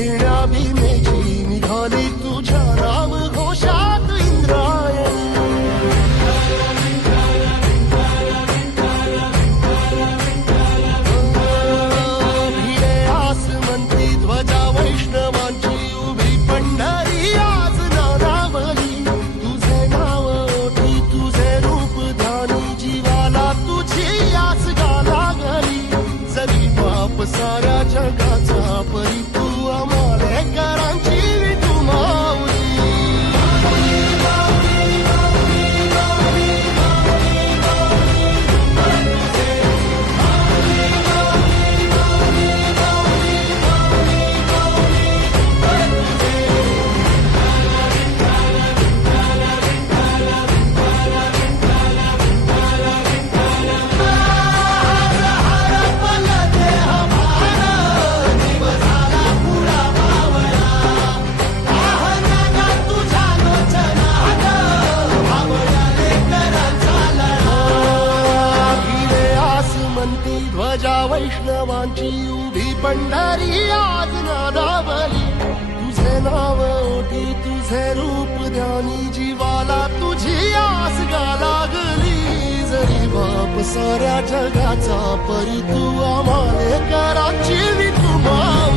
घेण्या भीमेची निघाली तुझ्या नाम घोषात इंद्रायणी. भिडे आसमंती ध्वजा वैष्णवांची उभी पंढरी आज नानावली. तुझे नाव ओठी तुझे रूप ध्यानी जीवाला तुझी आस गा लागली. जरी बाप साऱ्या जगाचा परी तू आमालेकरांची विठू माऊली. ध्वजा वैष्णवांची उभी पंढरी आज नादावली. तुझे नाव ओठी तुझे रूप ध्यानी जीवाला तुझी आस गा लागली. जरी बाप साऱ्या जगाचा परी तू आमालेकरांची विठू माऊली.